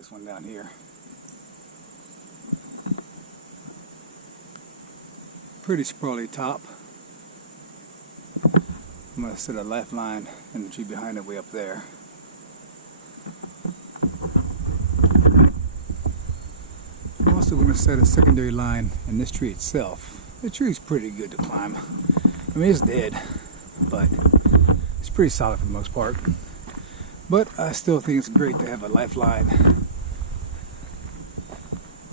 this one down here. Pretty sprawly top. I'm going to set a lifeline in the tree behind it way up there. I'm also going to set a secondary line in this tree itself. The tree's pretty good to climb. I mean, it's dead, but it's pretty solid for the most part. But I still think it's great to have a lifeline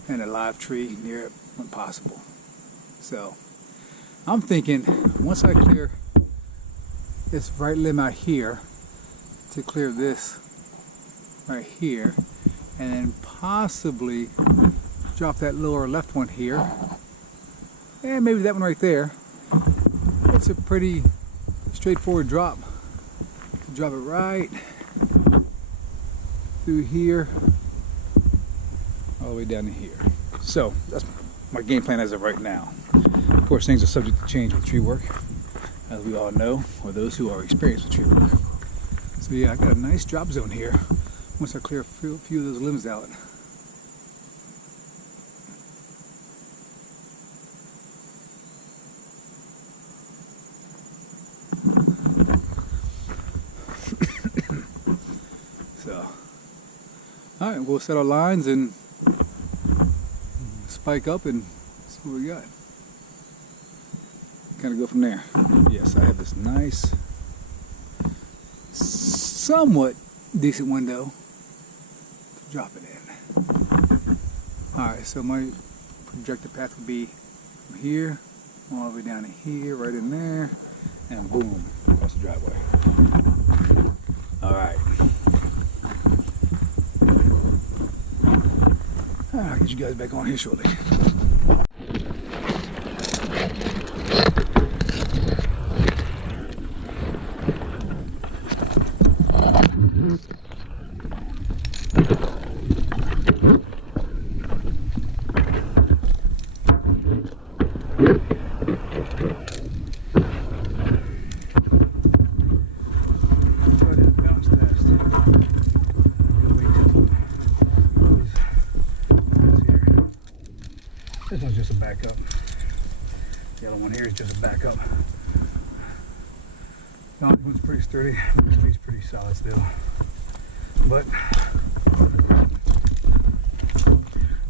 and a live tree near it when possible. So I'm thinking once I clear this right limb out here, to clear this right here, and then possibly drop that lower left one here, and maybe that one right there. It's a pretty straightforward drop. Drop it right through here all the way down to here. So that's my game plan as of right now. Of course, things are subject to change with tree work, as we all know, or those who are experienced with tree work. So yeah, I got a nice drop zone here once I clear a few of those limbs out. So, all right, we'll set our lines and spike up and see what we got. Kind of go from there. Yes, I have this nice, somewhat decent window to drop it in. Alright, so my projected path would be from here all the way down to here, right in there, and boom, across the driveway. Alright. I'll get you guys back on here shortly. This one's just a backup. The other one here is just a backup. The other one's pretty sturdy. The tree's pretty solid still. But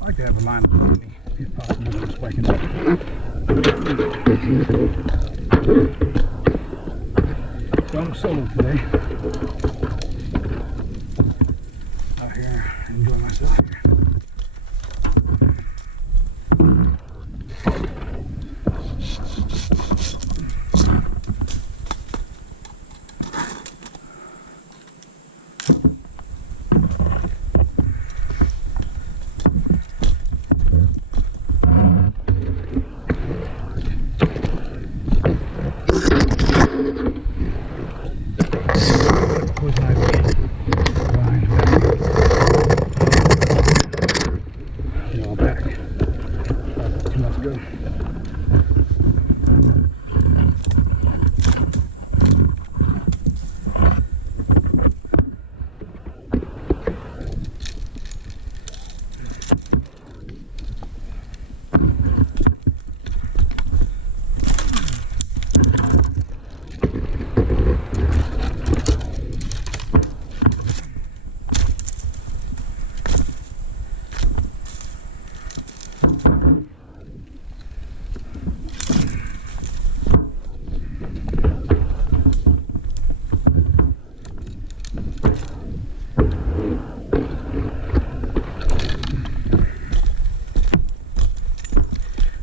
I like to have a line behind me if possible for spiking up. So I'm solo today. Out here enjoying myself here.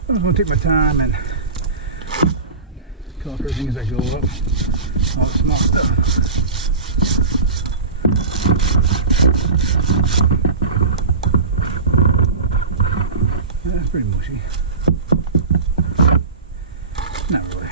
I'm going to take my time and cut off everything as I go up, all the small stuff. Yeah, that's pretty mushy. Not really.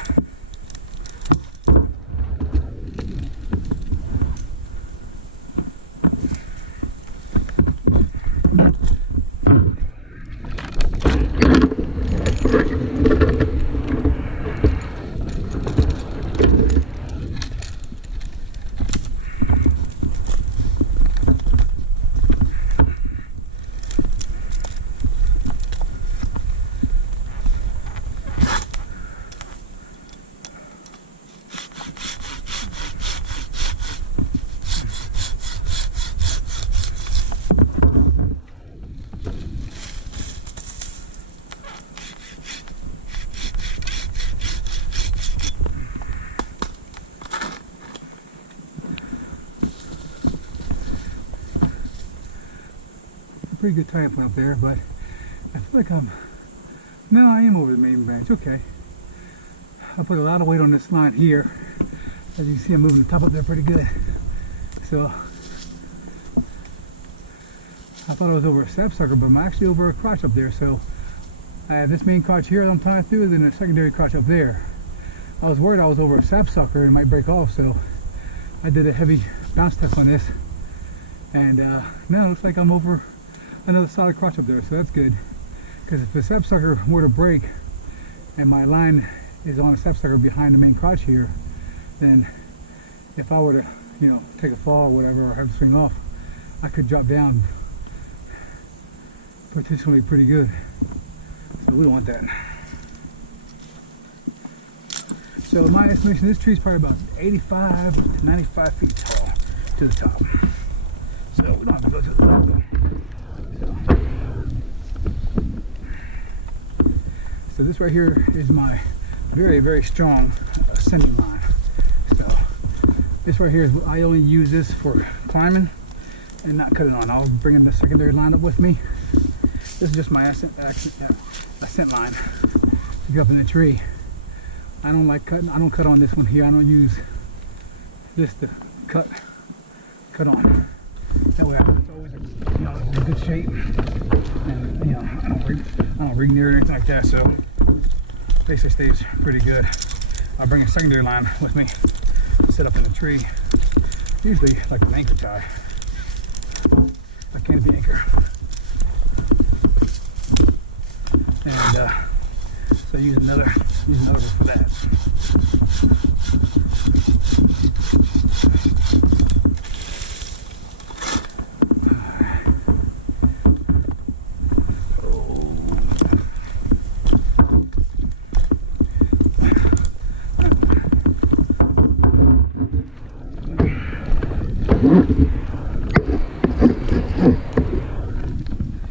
pretty good tie point up there, but I feel like no, I am over the main branch. Okay. I put a lot of weight on this line here. As you can see, I'm moving the top up there pretty good. So I thought I was over a sapsucker, but I'm actually over a crotch up there. So I have this main crotch here that I'm tying through, then a secondary crotch up there. I was worried I was over a sapsucker and it might break off, so I did a heavy bounce test on this, and now it looks like I'm over another solid crotch up there, so that's good. Because if the sapsucker were to break and my line is on a sapsucker behind the main crotch here, then if I were to, you know, take a fall or whatever, or have to swing off, I could drop down potentially pretty good. So we don't want that. So in my estimation, this tree is probably about 85 to 95 feet tall to the top. So we don't have to go to the top though. So this right here is my very, very strong ascending line. So this right here is, I only use this for climbing and not cut it on. I'll bring in the secondary line up with me. This is just my ascent line to get up in the tree. I don't like cutting. I don't cut on this one here. I don't use this to cut on. That way it's always, you know, in good shape, and you know, I don't rig near it or anything like that. So basically stays pretty good. I'll bring a secondary line with me, sit up in the tree, usually like an anchor tie, a canopy anchor, and so use another one for that.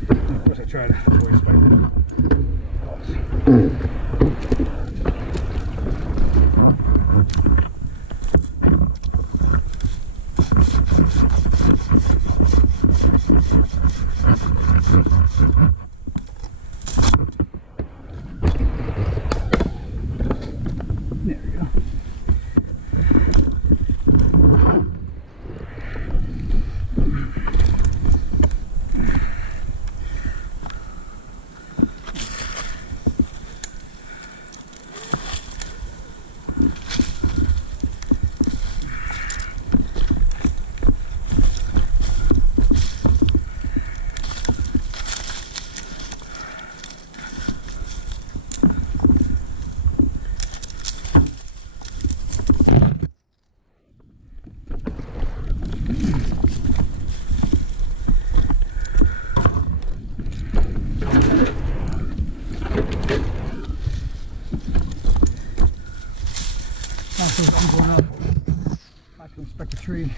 And of course, I try to avoid spiking balls. There we go. Also, if I'm going up, I like to inspect the tree.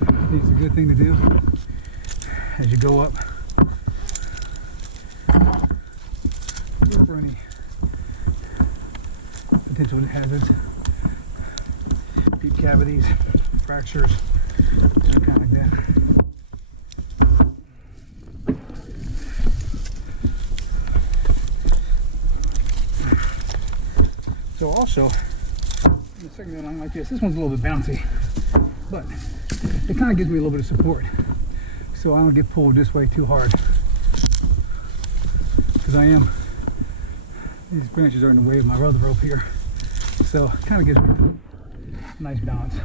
I think it's a good thing to do as you go up. Look for any potential hazards, deep cavities, fractures, anything kind of like that. So also, the secondary line like this one's a little bit bouncy, but it kind of gives me a little bit of support, so I don't get pulled this way too hard, because these branches are in the way of my other rope here, so it kind of gives me a nice balance.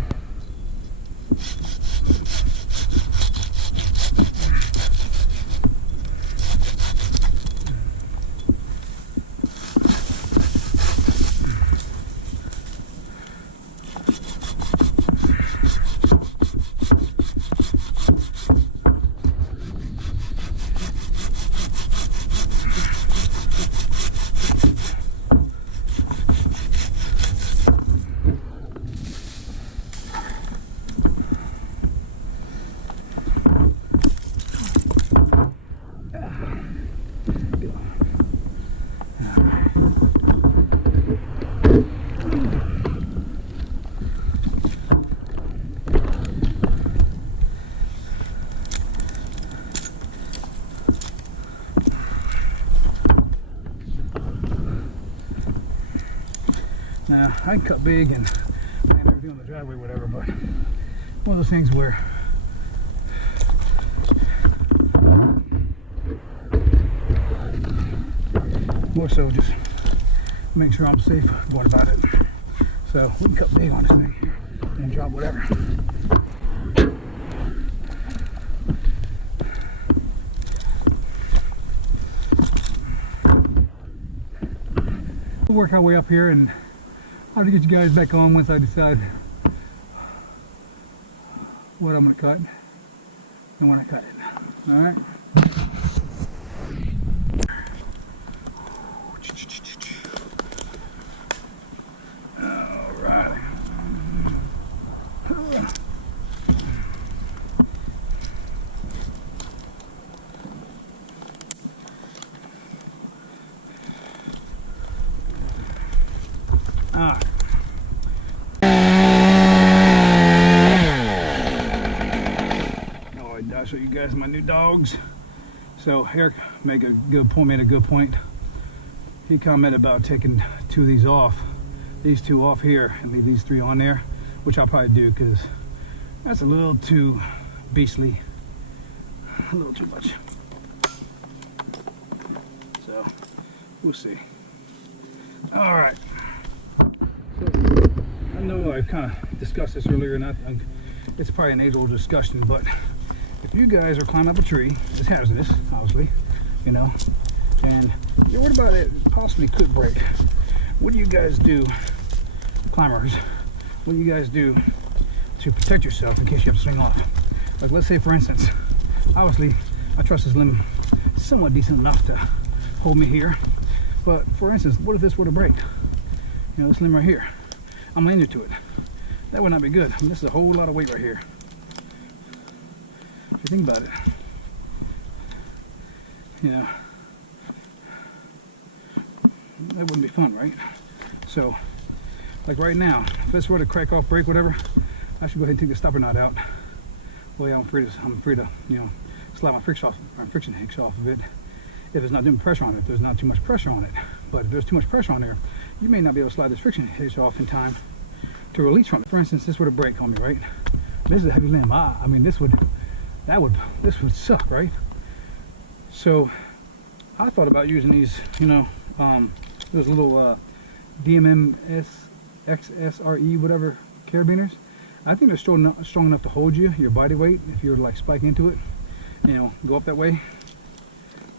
I can cut big and land everything on the driveway, whatever, but one of those things where more so just make sure I'm safe going about it. So we can cut big on this thing and drop whatever. We'll work our way up here, and I'll get you guys back on once I decide what I'm going to cut and when I cut it. All right. Alright. I'll show you guys my new dogs. So Eric made a good point. He commented about taking two of these off, these two off here, and leave these three on there, which I'll probably do because that's a little too beastly, a little too much. So we'll see. All right. I know I've kind of discussed this earlier, and it's probably an age-old discussion, but if you guys are climbing up a tree, it's hazardous, obviously, you know, and you're worried about it possibly could break. What do you guys do, climbers? What do you guys do to protect yourself in case you have to swing off? Like, let's say, for instance, obviously, I trust this limb somewhat decent enough to hold me here, but for instance, what if this were to break? You know, this limb right here, I'm landed to it. That would not be good. I mean, this is a whole lot of weight right here. If you think about it, you know, that wouldn't be fun, right? So, like right now, if this were to crack off, break, whatever, I should go ahead and take the stopper knot out. Well, yeah, I'm free to, you know, slide my friction hitch off of it. If it's not doing pressure on it, if there's not too much pressure on it. But if there's too much pressure on there, you may not be able to slide this friction hitch off in time to release from it. For instance, this would break on me, right? This is a heavy limb. I mean, this would suck, right? So I thought about using these, you know, those little DMMS XSRE whatever carabiners. I think they're strong enough to hold you, your body weight, if you're like spike into it, you know, go up that way,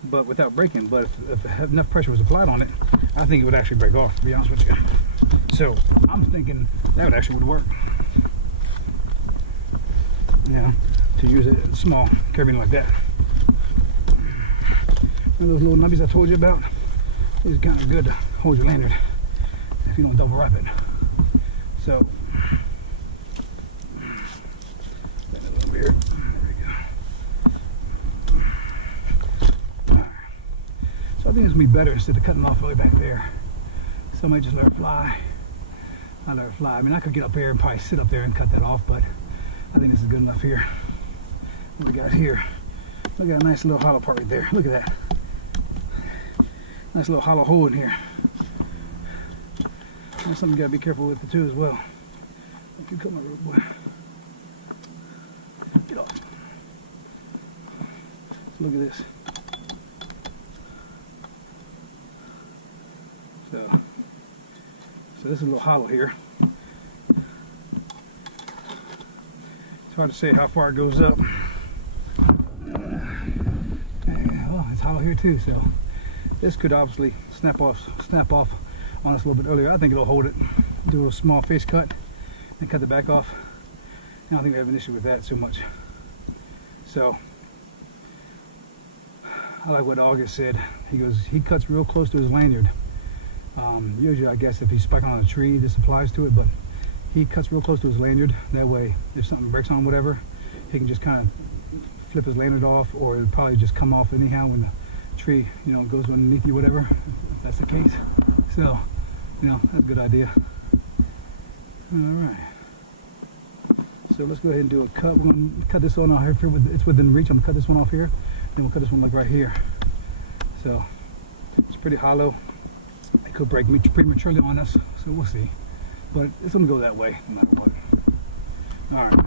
but without breaking. But if enough pressure was applied on it, I think it would actually break off, to be honest with you. So I'm thinking that would work. Yeah, to use a small carabiner like that. One of those little nubbies I told you about is kind of good to hold your lanyard if you don't double wrap it. So over here. There we go. Right. So I think it's gonna be better instead of cutting off really back there. So I might just let her fly. I let her fly. I mean, I could get up here and probably sit up there and cut that off, but I think this is good enough here. What we got here? Look at a nice little hollow part right there. Look at that. Nice little hollow hole in here. That's something you gotta be careful with it too as well. If you cut my rope, boy. Get off. So look at this. So this is a little hollow here. It's hard to say how far it goes up. Well, it's hollow here too, so this could obviously snap off on us a little bit earlier. I think it'll hold it. Do a small face cut and cut the back off. I don't think we have an issue with that so much. So I like what August said. He goes, he cuts real close to his lanyard. Usually, I guess if he's spiking on a tree, this applies to it, but he cuts real close to his lanyard. That way, if something breaks on whatever, he can just kind of flip his lanyard off, or it'll probably just come off anyhow when the tree, you know, goes underneath you, whatever, if that's the case. So, you know, that's a good idea. All right. So let's go ahead and do a cut. We're going to cut this one off here. It's within reach. I'm going to cut this one off here. Then we'll cut this one like right here. So it's pretty hollow. It could break prematurely on us, so we'll see. but it's gonna go that way no matter what. All right.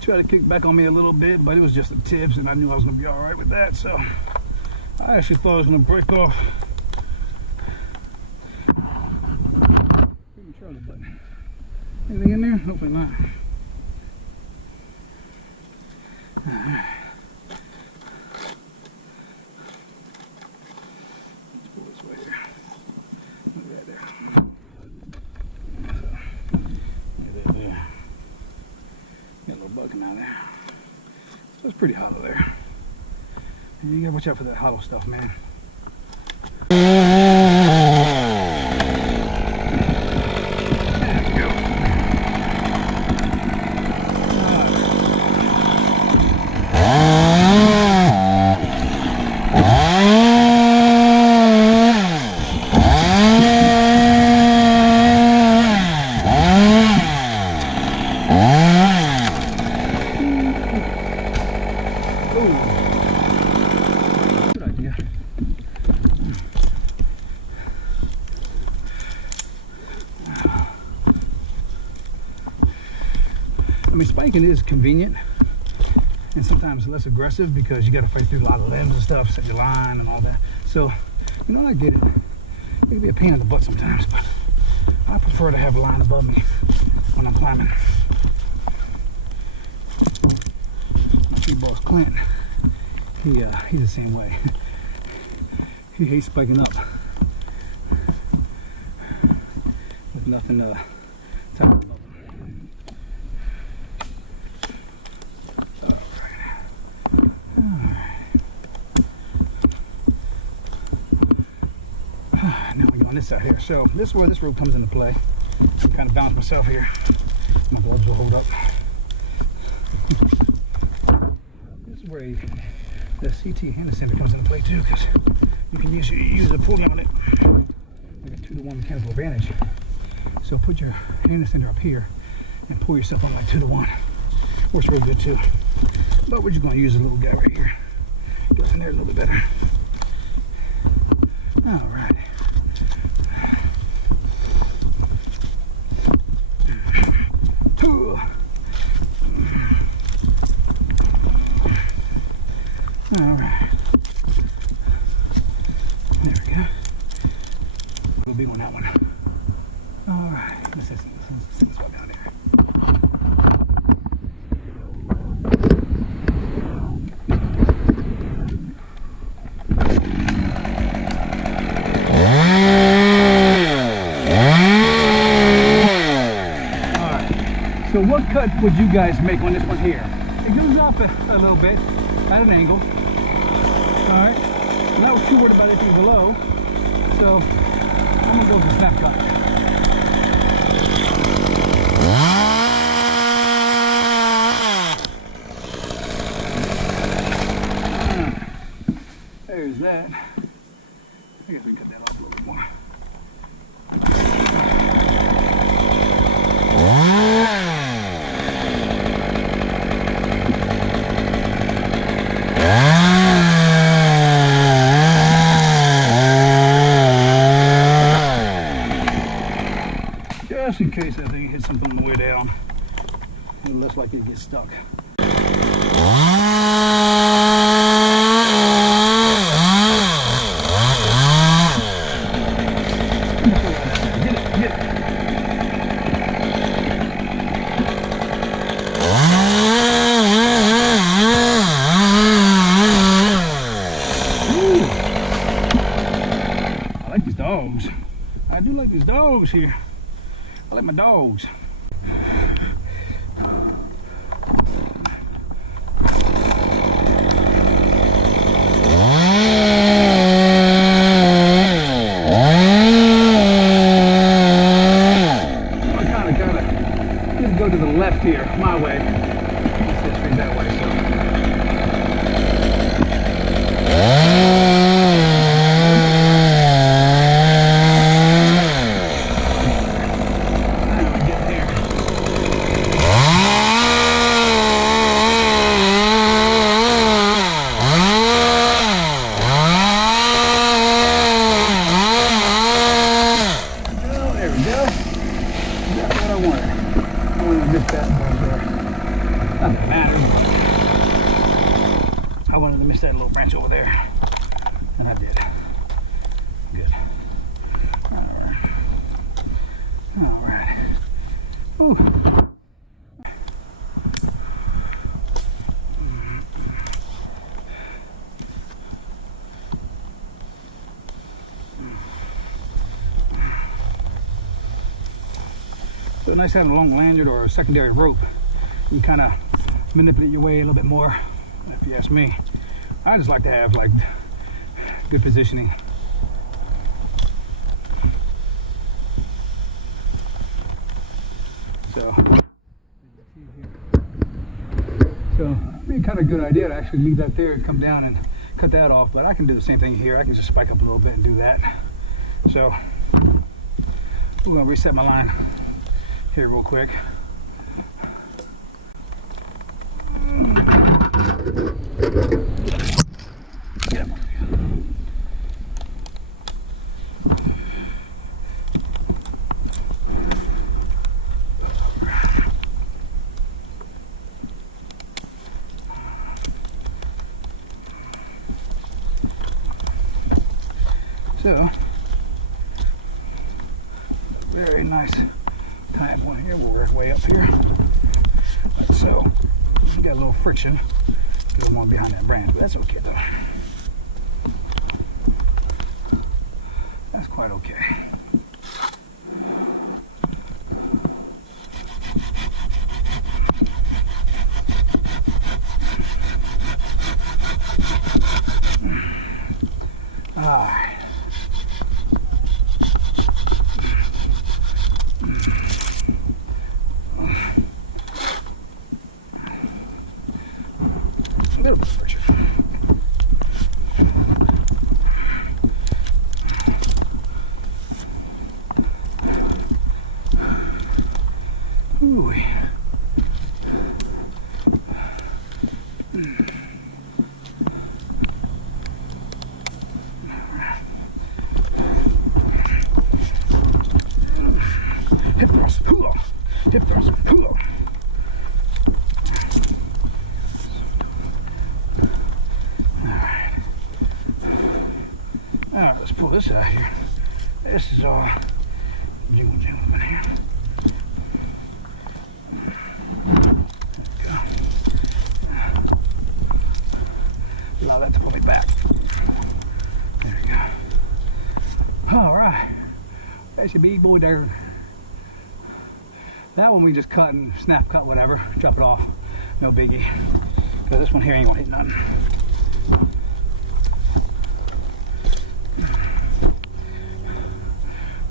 Tried to kick back on me a little bit, but it was just the tips, and I knew I was going to be all right with that. So I actually thought I was going to break off. Charlie button. Anything in there? Hopefully not. Let's pull this way here. Look at that there. Bugging out there. So it's pretty hollow there. And you gotta watch out for that hollow stuff, man. There we go. I mean, spiking is convenient and sometimes less aggressive because you got to fight through a lot of limbs and stuff, set your line and all that. So, you know, I get it. It can be a pain in the butt sometimes, but I prefer to have a line above me when I'm climbing. My tree boss Clint, he's the same way. He hates spiking up with nothing tied above him. Now we go on this side here. So this is where this rope comes into play. I'm kind of balance myself here. My gloves will hold up. This is where the CT hand assembly comes into play too, because you can use a pulling on it. Like a 2-to-1 mechanical advantage. So put your hand extender up here and pull yourself on like 2-to-1. Works real good too. But we're just going to use a little guy right here. Get in there a little bit better. All right. All right. There we go. We'll be on that one. All right. Let's see this one down there. So what cut would you guys make on this one here? It goes up a little bit at an angle. Alright, I'm not too worried about anything below, so I'm going to go with the snap cut. There's that. I guess we can cut that off a little bit more. in case that thing hits something on the way down. It looks like it gets stuck. I do like these dogs here. I like my dogs. I gotta go to the left here, my way. Let's sit straight that way. I wanted to miss that little branch over there, and I did. Good. All right. Ooh. So nice having a long lanyard or a secondary rope. You kind of manipulate your way a little bit more, if you ask me. I just like to have like good positioning. So it'd be kind of a good idea to actually leave that there and come down and cut that off, but I can do the same thing here. I can just spike up a little bit and do that. So we're gonna reset my line here real quick. Get him. So, very nice tight one here. We'll work way up here. Like so. We got a little friction. A little more behind that branch, but that's okay though. That's quite okay. Alright. A little bit of pressure. Ooh. Hip thrust, hula. Hip thrust, hula. Alright, let's pull this out here. This is all jingle in here. There we go. Allow that to pull me back. There we go. Alright. That should be boy there. That one we just cut and snap cut whatever. Drop it off. No biggie. Because this one here ain't gonna hit nothing.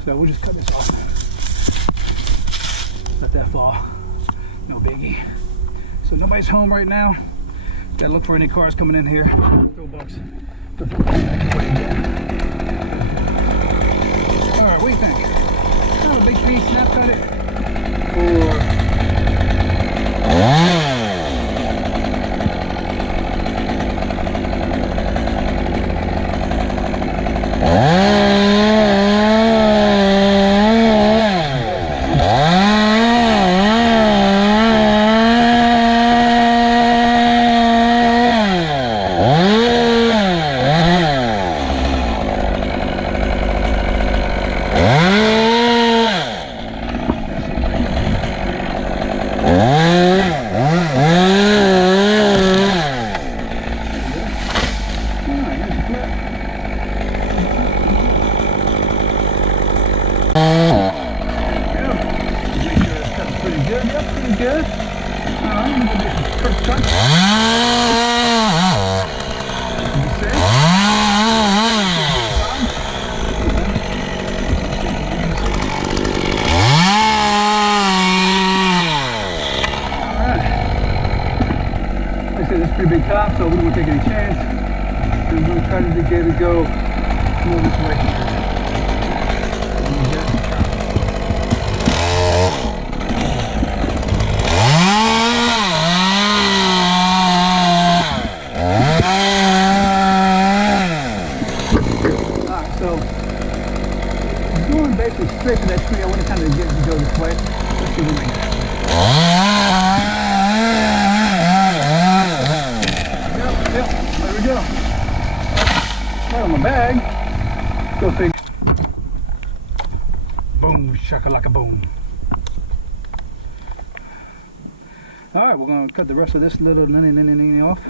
So we'll just cut this off. Let that fall. No biggie. So nobody's home right now. Gotta look for any cars coming in here. Throw bucks. Alright, what do you think? Oh, big piece, snap cut it. Or Pretty big top, so we won't take any chance. And we're going to try to get it go more this way. Alright, so I'm going basically straight to that tree. I want to kind of get it to go this way. Let's see what we got. There we go. Right on my bag. Go figure. Boom, shakalaka boom. Alright, we're going to cut the rest of this little ninny off.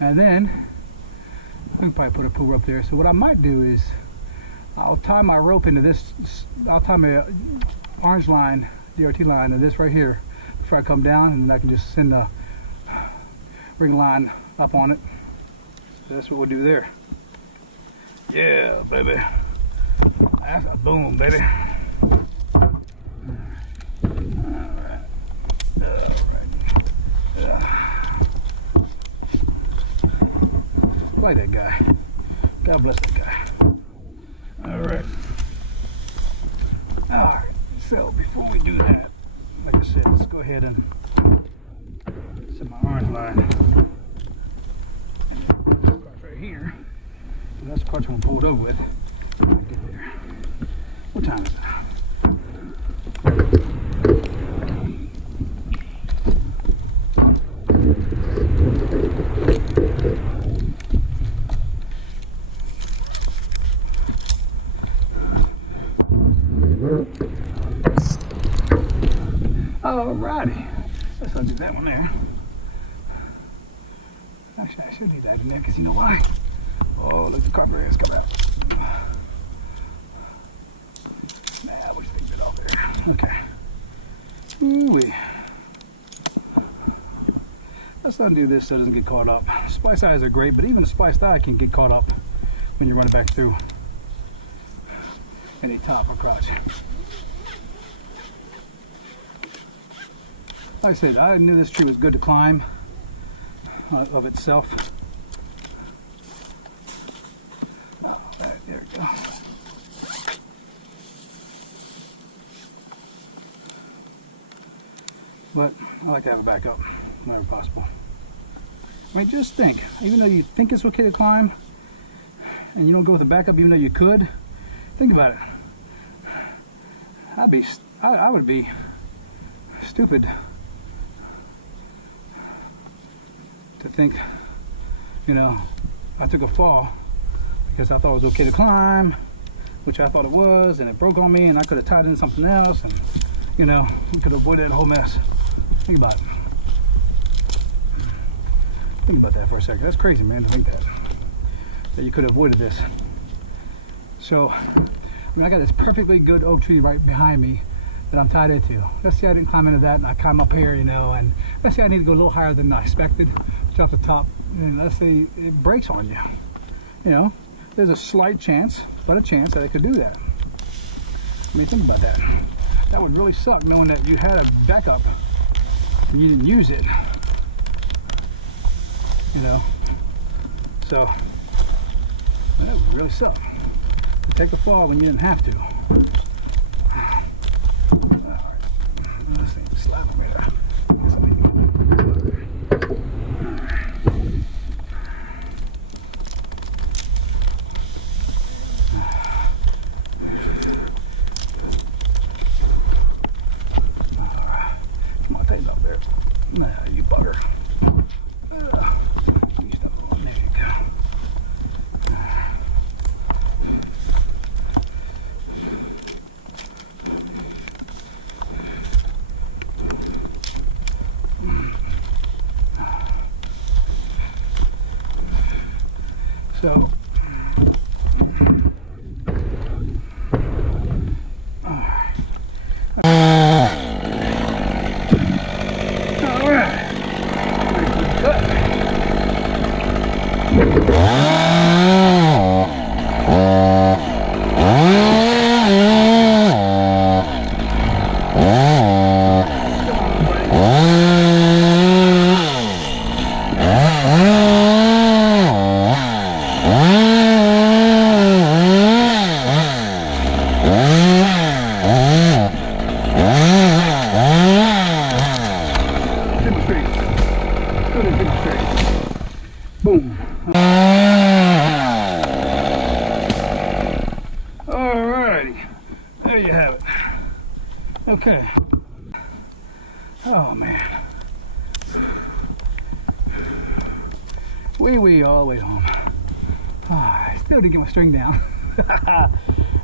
And then, we can probably put a pooler up there. So what I might do is, I'll tie my rope into this, I'll tie my orange line, DRT line, to this right here before I come down, and then I can just send the ring line up on it. So that's what we'll do there. Yeah, baby. That's a boom, baby. Alright. I like that guy. God bless that guy. Alright. Alright. So before we do that, like I said, let's go ahead and set my orange line. Here, so that's the cart I'm pulled over with. When I get there. What time is it? Alrighty, let's undo that one there. Actually, I should leave that in there because you know why? Oh, look, the carpet has come out. Nah, we'll just leave it off there. Okay. Ooh-wee. Let's undo this so it doesn't get caught up. Splice eyes are great, but even a spliced eye can get caught up when you run it back through any top or crotch. Like I said, I knew this tree was good to climb. Of itself. Oh, there we go. But I like to have a backup whenever possible. I mean, just think, even though you think it's okay to climb and you don't go with a backup even though you could, think about it. I would be stupid to think, you know, I took a fall because I thought it was okay to climb, which I thought it was, and it broke on me, and I could have tied it in something else, and you know, we could have avoided that whole mess. Think about it. Think about that for a second. That's crazy, man, to think that you could have avoided this. So, I mean, I got this perfectly good oak tree right behind me that I'm tied into. Let's say I didn't climb into that and I climb up here, you know, and let's say I need to go a little higher than I expected, off the top, and let's say it breaks on you. You know, there's a slight chance, but a chance that it could do that. I mean, think about that. That would really suck knowing that you had a backup and you didn't use it. You know, so that would really suck. To take a fall when you didn't have to. Alright, this thing is slapping me there. Nah, you bugger. There you go. So, all right. Boom. Alrighty. There you have it. Okay. Oh man. Wee all the way home. I still didn't get my string down.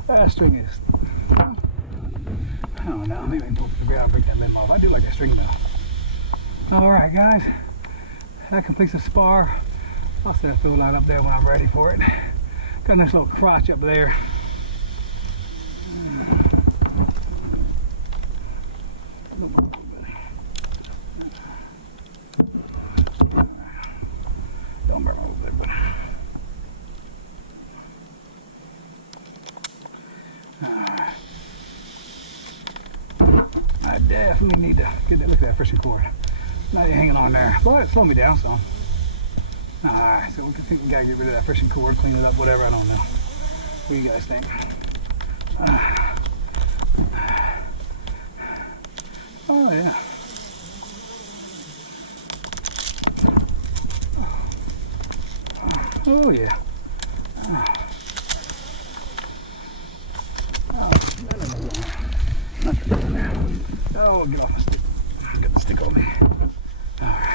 That string is, I don't know, maybe I can pull the ground, break that limb off. I do like that string though. Alright guys, that completes the spar. I'll set a fill line up there when I'm ready for it. Got a nice little crotch up there. Don't burn over there, but I definitely need to get that. Look at that fishing cord. Now you're hanging on there. Well, it slowed me down some. Alright, so we think we gotta get rid of that fishing cord, clean it up, whatever, I don't know. What do you guys think? Oh yeah. Oh yeah. Oh, get off the stick. Got the stick on me.